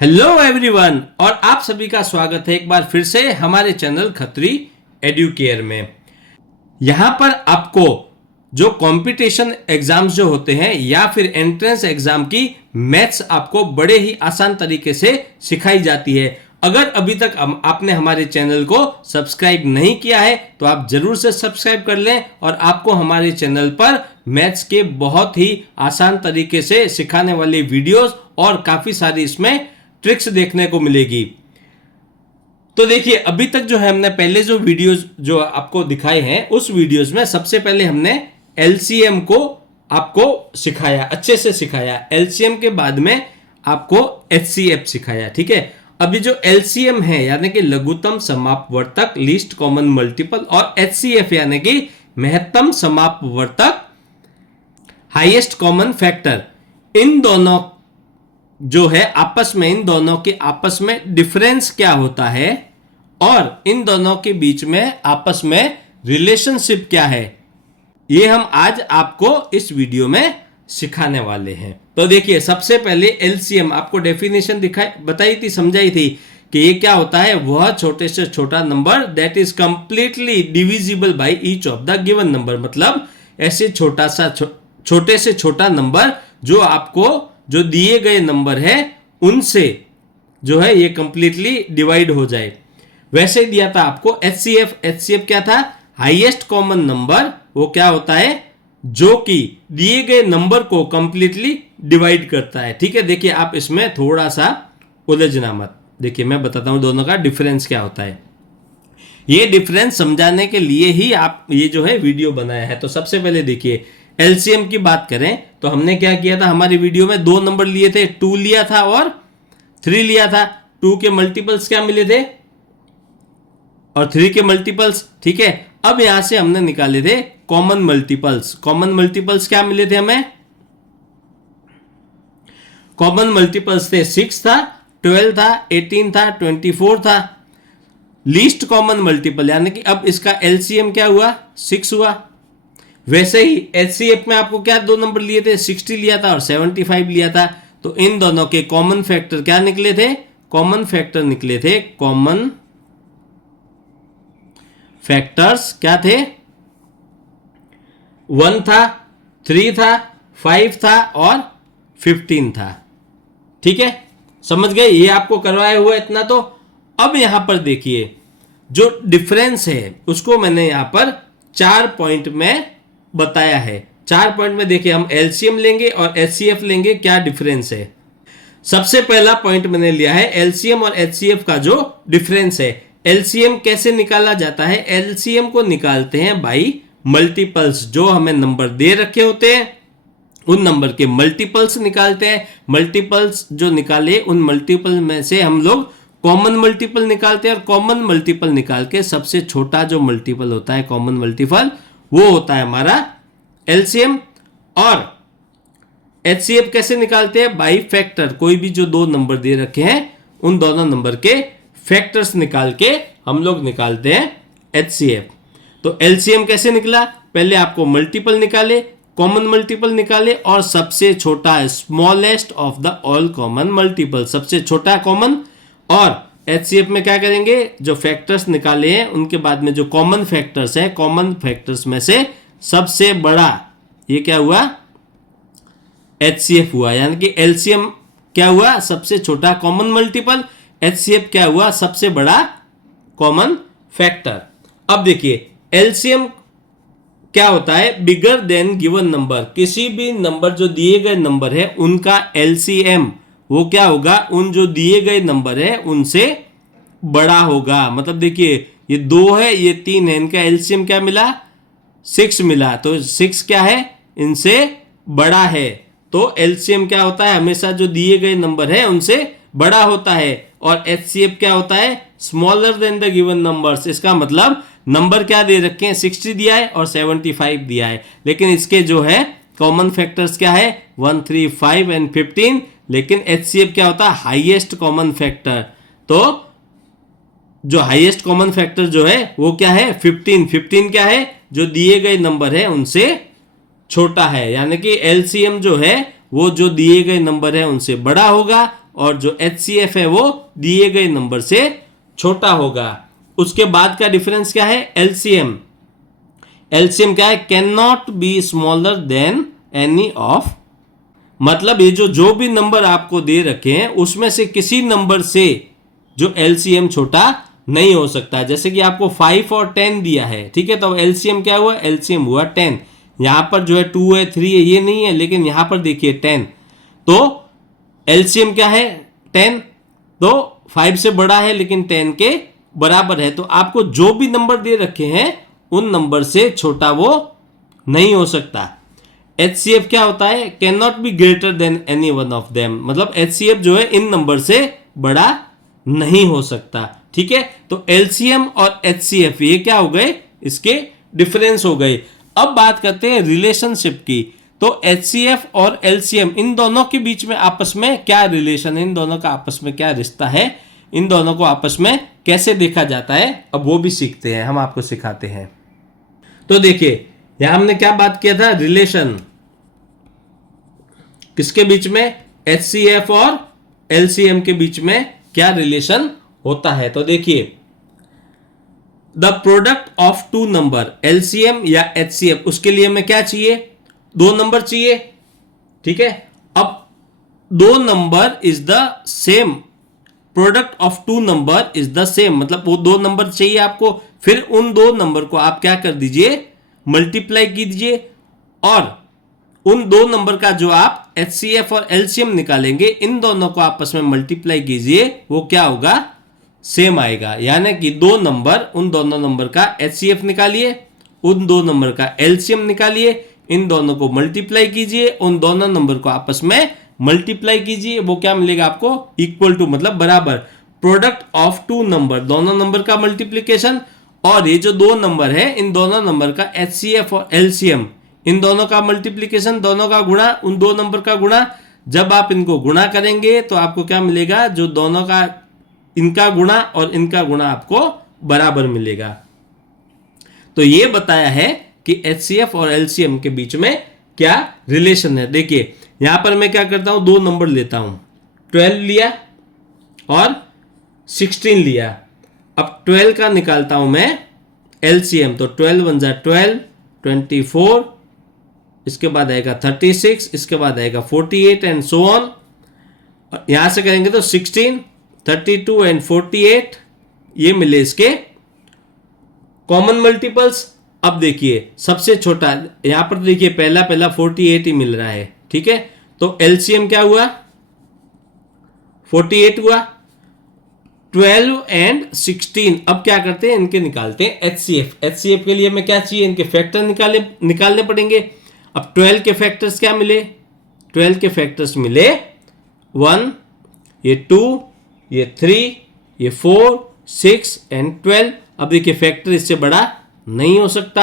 Hello everyone और आप सभी का स्वागत है एक बार फिर से हमारे चैनल खत्री एडुकेयर में। यहाँ पर आपको जो कंपटीशन एग्जाम्स जो होते हैं या फिर एंट्रेंस एग्जाम की मैथ्स आपको बड़े ही आसान तरीके से सिखाई जाती है। अगर अभी तक आपने हमारे चैनल को सब्सक्राइब नहीं किया है तो आप जरूर से सब्सक्राइब कर लें और आपको हमारे चैनल पर मैथ्स के बहुत ही आसान तरीके से सिखाने वाले वीडियोस और काफी सारी इसमें ट्रिक्स देखने को मिलेगी। तो देखिए अभी तक जो है हमने पहले जो वीडियोस जो आपको दिखाए हैं उस वीडियोस में सबसे पहले हमने एलसीएम को आपको सिखाया, अच्छे से सिखाया। एलसीएम के बाद में आपको एचसीएफ सिखाया, ठीक है। अभी जो एलसीएम है यानी कि लघुत्तम समापवर्तक लीस्ट कॉमन मल्टीपल और एचसीएफ यानी कि महत्तम समापवर्तक हाईएस्ट कॉमन फैक्टर, इन दोनों जो है आपस में, इन दोनों के आपस में डिफरेंस क्या होता है और इन दोनों के बीच में आपस में रिलेशनशिप क्या है, ये हम आज आपको इस वीडियो में सिखाने वाले हैं। तो देखिए सबसे पहले एलसीएम आपको डेफिनेशन बताई थी, समझाई थी कि ये क्या होता है। वह छोटे से छोटा number that is completely divisible by each of the given number, मतलब ऐसे छोटे से छोटा नंबर जो आपको जो दिए गए नंबर है उनसे जो है ये कंप्लीटली डिवाइड हो जाए। वैसे ही दिया था आपको एचसीएफ। एचसीएफ क्या था? Highest common number. वो क्या होता है? जो कि दिए गए नंबर को कंप्लीटली डिवाइड करता है, ठीक है। देखिए आप इसमें थोड़ा सा उलझना मत, देखिए मैं बताता हूं दोनों का डिफरेंस क्या होता है। ये डिफरेंस समझाने के लिए ही आप ये जो है वीडियो बनाया है। तो सबसे पहले देखिए एलसीएम की बात करें तो हमने क्या किया था, हमारी वीडियो में दो नंबर लिए थे, 2 लिया था और 3 लिया था। 2 के मल्टीपल्स क्या मिले थे और 3 के मल्टीपल्स, ठीक है। अब यहां से हमने निकाले थे कॉमन मल्टीपल्स। कॉमन मल्टीपल्स क्या मिले थे हमें? कॉमन मल्टीपल्स थे 6 था, 12 था, 18 था, 24 था। लीस्ट कॉमन मल्टीपल यानी कि अब इसका एलसीएम क्या हुआ? 6 हुआ। वैसे ही एचसीएफ में आपको क्या दो नंबर लिए थे? 60 लिया था और 75 लिया था। तो इन दोनों के कॉमन फैक्टर क्या निकले थे? कॉमन फैक्टर निकले थे, कॉमन फैक्टर्स क्या थे? 1 था, 3 था, 5 था और 15 था, ठीक है। समझ गए? ये आपको करवाया हुआ इतना। तो अब यहां पर देखिए जो डिफरेंस है उसको मैंने यहां पर 4 पॉइंट में बताया है। 4 पॉइंट में देखिए हम एलसीएम लेंगे और एचसीएफ लेंगे, क्या डिफरेंस है। सबसे पहला पॉइंट मैंने लिया है एलसीएम और एचसीएफ का जो डिफरेंस है। एलसीएम कैसे निकाला जाता है? एलसीएम को निकालते हैं बाई मल्टीपल्स। जो हमें नंबर दे रखे होते हैं उन नंबर के मल्टीपल्स निकालते हैं। मल्टीपल्स जो निकाले उन मल्टीपल में से हम लोग कॉमन मल्टीपल निकालते हैं और कॉमन मल्टीपल निकाल के सबसे छोटा जो मल्टीपल होता है कॉमन मल्टीपल वो होता है हमारा एलसीएम। और एचसीएफ कैसे निकालते हैं? By factor. कोई भी जो दो नंबर दे रखे हैं उन दोनों नंबर के फैक्टर्स निकाल के हम लोग निकालते हैं एचसीएफ। तो एलसीएम कैसे निकला? पहले आपको मल्टीपल निकाले, कॉमन मल्टीपल निकाले और सबसे छोटा smallest of the all common multiple, सबसे छोटा कॉमन। और एचसीएफ में क्या करेंगे? जो फैक्टर्स निकाले हैं उनके बाद में जो कॉमन फैक्टर्स हैं, कॉमन फैक्टर्स में से सबसे बड़ा ये क्या हुआ? एचसीएफ हुआ। यानी कि एलसीएम क्या हुआ? सबसे छोटा कॉमन मल्टीपल। एचसीएफ क्या हुआ? सबसे बड़ा कॉमन फैक्टर। अब देखिए एलसीएम क्या होता है? Bigger than given number. किसी भी नंबर जो दिए गए नंबर है उनका एलसीएम वो क्या होगा? उन जो दिए गए नंबर है उनसे बड़ा होगा। मतलब देखिए ये 2 है, ये 3 है, इनका एलसीएम क्या मिला? 6 मिला। तो 6 क्या है? इनसे बड़ा है। तो एलसीएम क्या होता है? हमेशा जो दिए गए नंबर है उनसे बड़ा होता है। और एचसीएफ क्या होता है? Smaller than the given numbers. इसका मतलब नंबर क्या दे रखे हैं? 60 दिया है और 75 दिया है, लेकिन इसके जो है कॉमन फैक्टर्स क्या है? 1, 3, 5 एंड 15। लेकिन एचसीएफ क्या होता है? Highest common factor. तो जो हाईएस्ट कॉमन फैक्टर जो है वो क्या है? 15। 15 क्या है? जो दिए गए नंबर है उनसे छोटा है। यानी कि एलसीएम जो है वो जो दिए गए नंबर है उनसे बड़ा होगा और जो HCF है वो दिए गए नंबर से छोटा होगा। उसके बाद का डिफरेंस क्या है? LCM। LCM क्या है? Can not be smaller than any of, मतलब ये जो भी नंबर आपको दे रखे हैं उसमें से किसी नंबर से जो LCM छोटा नहीं हो सकता। जैसे कि आपको 5 और 10 दिया है, ठीक है, तो LCM क्या हुआ? LCM हुआ 10। यहां पर जो है 2 है 3 है ये नहीं है, लेकिन यहां पर देखिए 10, तो LCM क्या है? 10, तो 5 से बड़ा है लेकिन 10 के बराबर है। तो आपको जो भी नंबर दे रखे हैं उन नंबर से छोटा वो नहीं हो सकता। HCF क्या होता है? Can not be greater than any one of them, मतलब HCF जो है इन नंबर से बड़ा नहीं हो सकता। ठीक है, तो LCM और HCF ये क्या हो गए? इसके डिफरेंस हो गए। अब बात करते हैं रिलेशनशिप की। तो HCF और LCM इन दोनों के बीच में आपस में क्या रिलेशन है, इन दोनों का आपस में क्या रिश्ता है, इन दोनों को आपस में कैसे देखा जाता है, अब वो भी सीखते हैं, हम आपको सिखाते हैं। तो देखिए यहां हमने क्या बात किया था? रिलेशन किसके बीच में? HCF और LCM के बीच में क्या रिलेशन होता है। तो देखिए the product of two number, LCM या HCF, उसके लिए हमें क्या चाहिए? दो नंबर चाहिए। ठीक है, अब दो number is the same, product of two number is the same, मतलब वो दो नंबर चाहिए आपको। फिर उन दो नंबर को आप क्या कर दीजिए? मल्टीप्लाई कीजिए, और उन दो नंबर का जो आप HCF और LCM निकालेंगे, इन दोनों को आपस में मल्टीप्लाई कीजिए, वो क्या होगा? सेम आएगा। यानी कि दो नंबर, उन दोनों नंबर का HCF निकालिए, उन दो नंबर का LCM निकालिए, इन दोनों को मल्टीप्लाई कीजिए, उन दोनों नंबर को आपस में मल्टीप्लाई कीजिए, वो क्या मिलेगा आपको? इक्वल टू, मतलब बराबर। प्रोडक्ट ऑफ टू नंबर, दोनों नंबर का मल्टीप्लीकेशन, और ये जो दो नंबर है इन दोनों नंबर का HCF और LCM, इन दोनों का मल्टीप्लीकेशन, दोनों का गुणा, उन दो नंबर का गुणा। जब आप इनको गुणा करेंगे तो आपको क्या मिलेगा? जो दोनों का, इनका गुणा और इनका गुणा आपको बराबर मिलेगा। तो ये बताया है कि HCF और LCM के बीच में क्या रिलेशन है। देखिए यहां पर मैं क्या करता हूं? दो नंबर लेता हूं, 12 लिया और 16 लिया। अब 12 का निकालता हूं मैं LCM, तो 12 वन जा 12, 24, इसके बाद आएगा 36, इसके बाद आएगा 48 एंड सो ऑन। यहां से करेंगे तो 16, 32 एंड 48 ये मिले इसके कॉमन मल्टीपल्स। अब देखिए सबसे छोटा यहां पर देखिए पहला 48 ही मिल रहा है। ठीक है, तो LCM क्या हुआ? 48 हुआ। 12 एंड 16, अब क्या करते हैं? इनके निकालते हैं HCF के लिए हमें क्या चाहिए? इनके फैक्टर निकालने पड़ेंगे। अब 12 के फैक्टर्स क्या मिले? 12 के फैक्टर्स मिले 1, ये 2, ये 3, ये 4, 6 एंड 12। अब देखिए फैक्टर इससे बड़ा नहीं हो सकता,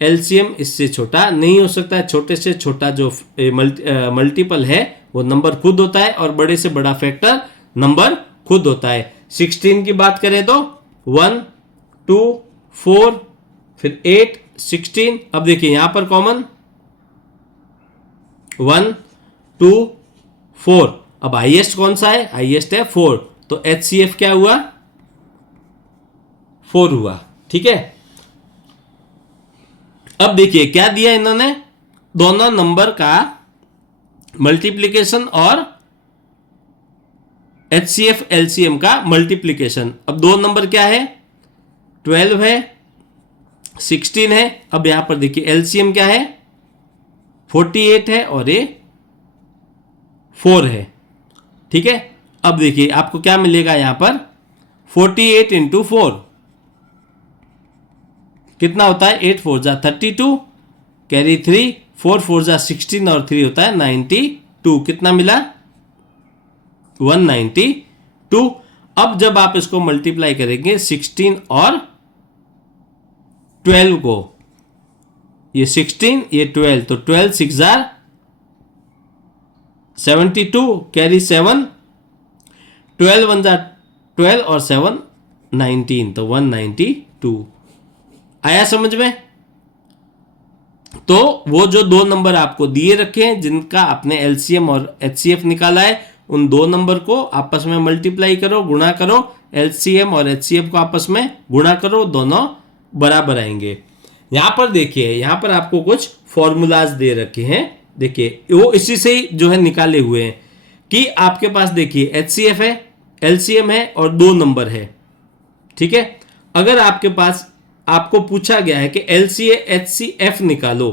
LCM इससे छोटा नहीं हो सकता। छोटे से छोटा जो मल्टीपल है वो नंबर खुद होता है, और बड़े से बड़ा फैक्टर नंबर खुद होता है। 16 की बात करें तो 1, 2, 4, फिर 8, 16। अब देखिए यहां पर कॉमन 1, 2, 4। अब हाईएस्ट कौन सा है? हाईएस्ट है 4, तो HCF क्या हुआ? 4 हुआ। ठीक है, अब देखिए क्या दिया इन्होंने? दोनों नंबर का मल्टीप्लिकेशन और HCF LCM का मल्टीप्लिकेशन। अब दो नंबर क्या है? 12 है, 16 है। अब यहां पर देखिए LCM क्या है? 48 है और ये 4 है। ठीक है, अब देखिए आपको क्या मिलेगा यहां पर? 48 इंटू 4 कितना होता है? 8 4 जा 32, कैरी 3, 4 4 जा 16 और 3 होता है 92। कितना मिला? 192। अब जब आप इसको मल्टीप्लाई करेंगे 16 और 12 को, ये 16 ये 12, तो 12 6 जा 72, कैरी 7, 12 1 जा 12 और 7 19, तो 192। आया समझ में? तो वो जो दो नंबर आपको दिए रखे हैं जिनका आपने LCM और HCF निकाला है, उन दो नंबर को आपस में मल्टीप्लाई करो, गुणा करो, एलसीएम और एचसीएफ को आपस में गुणा करो, दोनों बराबर आएंगे। यहां पर देखिए, यहां पर आपको कुछ फॉर्मूलाज दे रखे हैं, देखिए वो इसी से ही जो है निकाले हुए हैं कि आपके पास देखिए एचसीएफ है, एलसीएम है और दो नंबर है, ठीक है। अगर आपके पास आपको पूछा गया है कि एलसीए एचसीएफ निकालो,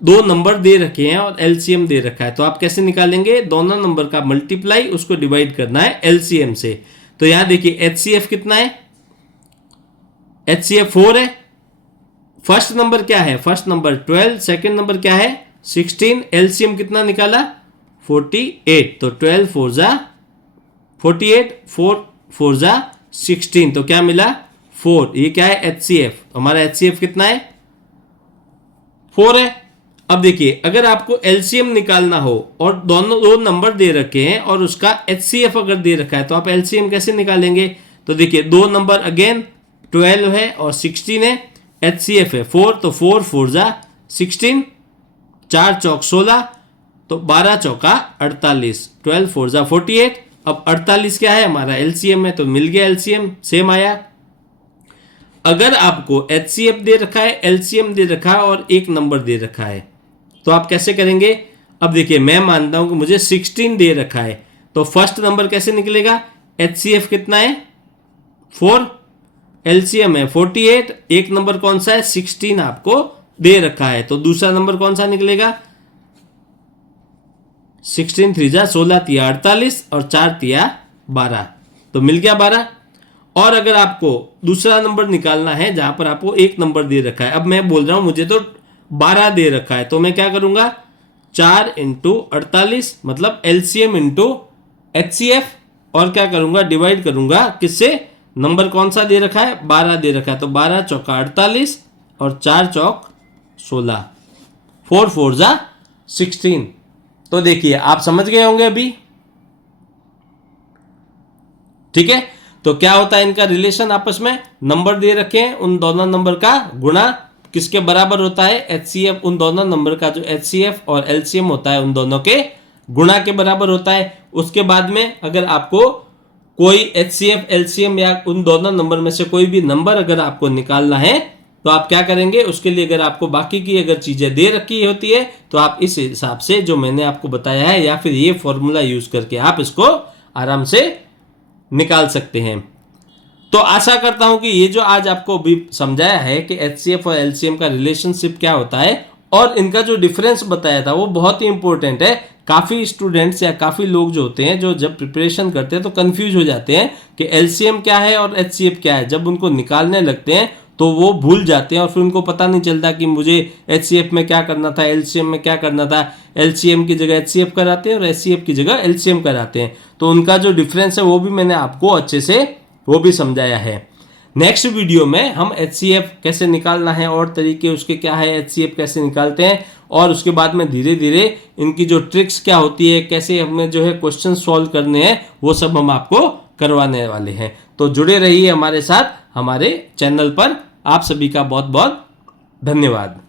दो नंबर दे रखे हैं और एलसीएम दे रखा है, तो आप कैसे निकालेंगे? दोनों नंबर का मल्टीप्लाई, उसको डिवाइड करना है एलसीएम से। तो यहां देखिए एचसीएफ कितना है, एचसीएफ 4 है। फर्स्ट नंबर क्या है? फर्स्ट नंबर 12, सेकंड नंबर क्या है 16, एलसीएम कितना निकाला 48, तो 12 4 जा 48, 4 4 जा 16, तो क्या मिला 4। ये क्या है एचसीएफ, हमारा एचसीएफ कितना है 4 है। अब देखिए अगर आपको एलसीएम निकालना हो और दोनों दो नंबर दे रखे हैं और उसका एचसीएफ अगर दे रखा है, तो आप एलसीएम कैसे निकालेंगे? तो देखिए दो नंबर अगेन 12 है और 16 है, एचसीएफ है 4, तो 4 4 जा 16, 4 चौक 16, तो 12 चौका 48, 12 4 जा 48। अब 48 क्या है हमारा एलसीएम है, तो मिल गया एलसीएम, सेम आया। अगर आपको एचसीएफ दे रखा है, एलसीएम दे रखा है और एक नंबर दे रखा है, तो आप कैसे करेंगे? अब देखिए मैं मानता हूं कि मुझे 16 दे रखा है, तो फर्स्ट नंबर कैसे निकलेगा? एचसीएफ कितना है 4, एलसीएम है 48, एक नंबर कौन सा है 16 आपको दे रखा है, तो दूसरा नंबर कौन सा निकलेगा 16 3 जा 16 तिया 48 और 4 तिया 12, तो मिल गया 12। और अगर आपको दूसरा नंबर निकालना है जहां पर आपको एक नंबर दे रखा है, अब मैं बोल रहा हूं मुझे तो 12 दे रखा है, तो मैं क्या करूंगा 4 इंटू 48 मतलब एलसीएम इंटू एचसीएफ, और क्या करूंगा डिवाइड करूंगा किससे, नंबर कौन सा दे रखा है 12 दे रखा है, तो 12 चौका 48 और 4 चौक 16, 4 4 जा 16। तो देखिए आप समझ गए होंगे अभी, ठीक है। तो क्या होता है इनका रिलेशन, आपस में नंबर दे रखे हैं, उन दोनों नंबर का गुणा किसके बराबर होता है एचसीएफ, उन दोनों नंबर का जो एचसीएफ और एलसीएम होता है उन दोनों के गुणा के बराबर होता है। उसके बाद में अगर आपको कोई एचसीएफ एलसीएम या उन दोनों नंबर में से कोई भी नंबर अगर आपको निकालना है, तो आप क्या करेंगे, उसके लिए अगर आपको बाकी की अगर चीजें दे रखी होती है, तो आप इस हिसाब से जो मैंने आपको बताया है या फिर ये फॉर्मूला यूज करके आप इसको आराम से निकाल सकते हैं। तो आशा करता हूं कि ये जो आज आपको भी समझाया है कि एचसीएफ और एलसीएम का रिलेशनशिप क्या होता है और इनका जो डिफरेंस बताया था वो बहुत ही इंपॉर्टेंट है। काफी स्टूडेंट्स या काफी लोग जो होते हैं जो जब प्रिपरेशन करते हैं तो कंफ्यूज हो जाते हैं कि एलसीएम क्या है और एचसीएफ क्या है। जब उनको निकालने लगते हैं तो वो भूल जाते हैं और फिर उनको पता नहीं चलता कि मुझे एचसीएफ में क्या करना था, एलसीएम में क्या करना था। एलसीएम की जगह एचसीएफ कराते हैं और एचसीएफ की जगह एलसीएम कराते हैं। तो उनका जो डिफरेंस है वो भी मैंने आपको अच्छे से वो भी समझाया है। नेक्स्ट वीडियो में हम एचसीएफ कैसे निकालना है और तरीके उसके क्या है, एचसीएफ कैसे निकालते हैं, और उसके बाद में धीरे धीरे इनकी जो ट्रिक्स क्या होती है, कैसे हमें जो है क्वेश्चन सॉल्व करने हैं, वो सब हम आपको करवाने वाले हैं। तो जुड़े रहिए हमारे साथ हमारे चैनल पर। आप सभी का बहुत बहुत धन्यवाद।